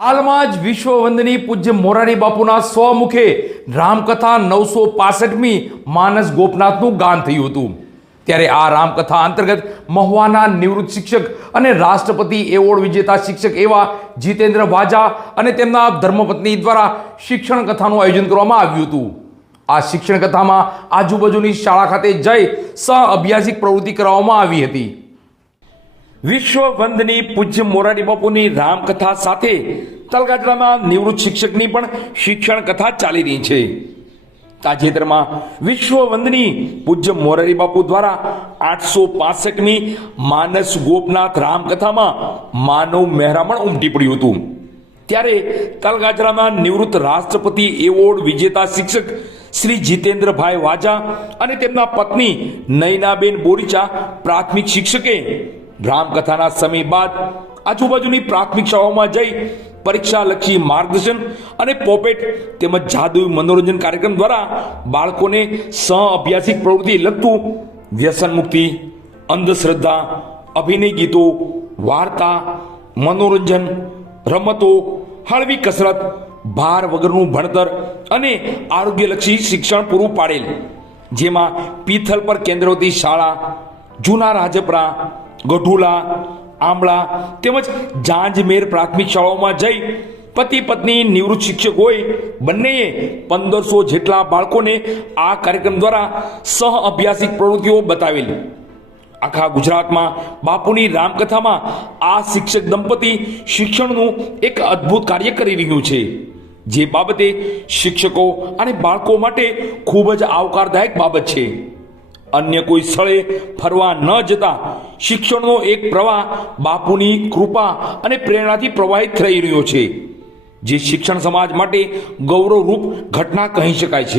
હાલમાં જ વિશ્વ વંદની પૂજ્ય મોરારી બાપુના સો મુખે રામકથા નવસો પાસઠમી માનસ ગોપનાથનું ગાન થયું હતું. ત્યારે આ રામકથા અંતર્ગત મહુવાના નિવૃત્ત શિક્ષક અને રાષ્ટ્રપતિ એવોર્ડ વિજેતા શિક્ષક એવા જીતેન્દ્ર વાજા અને તેમના ધર્મપત્ની દ્વારા શિક્ષણ કથાનું આયોજન કરવામાં આવ્યું હતું. આ શિક્ષણ કથામાં આજુબાજુની શાળા ખાતે જઈ સહ અભ્યાસિક પ્રવૃત્તિ કરવામાં આવી હતી. વિશ્વ વંદની પૂજ્ય મોરારી બાપુની રામકથા સાથે તલગાજરામાં નિવૃત્ત શિક્ષકની પણ શિક્ષણ કથા ચાલી રહી છે. તાજેતરમાં વિશ્વ વંદની પૂજ્ય મોરારી બાપુ દ્વારા આઠસો પાસઠમી માનસ ગોપનાથ રામકથામાં માનવ મહેરામણ ઉમટી પડ્યું હતું. ત્યારે તલગાજરામાં નિવૃત્ત રાષ્ટ્રપતિ એવોર્ડ વિજેતા શિક્ષક શ્રી જીતેન્દ્રભાઈ વાજા અને તેમના પત્ની નયનાબેન બોરીચા પ્રાથમિક શિક્ષકે રામકથાના સમય બાદ આજુબાજુની પ્રાથમિક શાળાઓમાં જઈ પરીક્ષાલક્ષી માર્ગદર્શન અને પોપેટ તેમજ જાદુઈ મનોરંજન કાર્યક્રમ દ્વારા બાળકોને સહ અભ્યાસિક પ્રવૃત્તિ લગતું વ્યસન મુક્તિ, અંધશ્રદ્ધા, અભિનય ગીતો, વાર્તા, મનોરંજન, રમતો, હળવી કસરત, ભાર વગરનું ભણતર અને આરોગ્યલક્ષી શિક્ષણ પૂરું પાડેલ. જેમાં પીથલ પર કેન્દ્રવતી શાળા, જૂના રાજપરા ગઢુલા આંબળા તેમજ જાંજમેર પ્રાથમિક શાળાઓમાં જઈ પતિ પત્ની નિવૃત્ત શિક્ષક હોય બંનેએ પંદરસો જેટલા બાળકોને આ કાર્યક્રમ દ્વારા સહ અભ્યાસિક પ્રવૃત્તિઓ બતાવેલી. આખા ગુજરાતમાં બાપુની રામકથામાં આ શિક્ષક દંપતી શિક્ષણનું એક અદ્ભુત કાર્ય કરી રહ્યું છે. જે બાબતે શિક્ષકો અને બાળકો માટે ખૂબ જ આવકારદાયક બાબત છે. અન્ય કોઈ સ્થળે ફરવા ન જતા શિક્ષણનો એક પ્રવાહ બાપુની કૃપા અને પ્રેરણાથી પ્રવાહિત થઈ રહ્યો છે, જે શિક્ષણ સમાજ માટે ગૌરવરૂપ ઘટના કહી શકાય છે.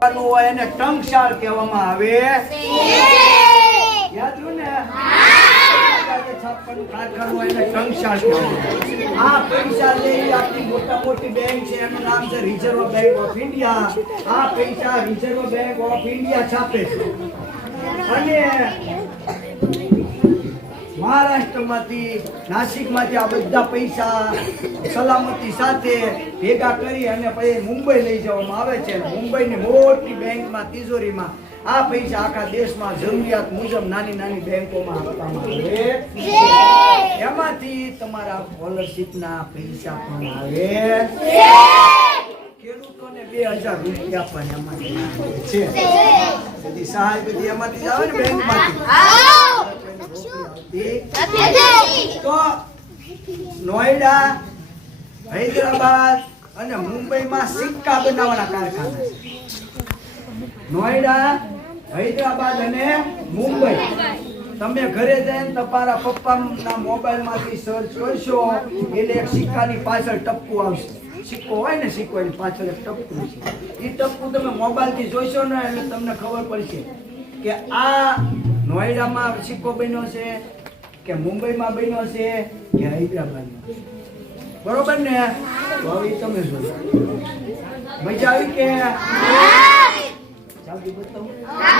કંસાળ કહેવામાં આવે. યાદ રહ્યું ને? છાપવાનું કારખાનું હોય એને ટંકશાળ કહેવામાં આવે. મોટા મોટી બેંક છે, એનું નામ છે રિઝર્વ બેંક ઓફ ઇન્ડિયા આ પૈસા રિઝર્વ બેંક ઓફ ઇન્ડિયા છાપે અને મહારાષ્ટ્રમાંથી, નાસિકમાંથી આ બધા પૈસા સલામતી સાથે ભેગા કરી અને પછી મુંબઈ લઈ જવામાં આવે છે. મુંબઈની મોટી બેંકમાં, તિજોરીમાં આ પૈસા આખા દેશમાં જરૂરિયાત મુજબ નાની નાની બેંકોમાં આપવામાં આવે એમાંથી તમારા સ્કોલરશીપના પૈસા પણ આવે ખેડૂતોને બે હજાર રૂપિયા પણ એમાંથી છે. સહાય બધી એમાંથી જ આવે ને બેંકમાંથી? તો નોઈડા હૈદરાબાદ અને મુંબઈમાં સિક્કા બનાવવાના કારખાના નોઈડા હૈદરાબાદ અને મુંબઈ. તમે ઘરે જઈને તમારા પપ્પાના મોબાઈલમાંથી સર્ચ કરશો, એટલે એક સિક્કાની પાછળ ટપકું આવશે. સિક્કો હોય ને સિક્કો, એની પાછળ એક ટપકું છે. એ ટપકું તમે મોબાઈલથી જોઈશો ને એટલે તમને ખબર પડશે કે આ નોઈડામાં સિક્કો બન્યો છે કે મુંબઈમાં બન્યો છે કે હૈદરાબાદમાં. બરોબર ને? તો હવે તમે જોજો. મજા આવી કે? બતાવું.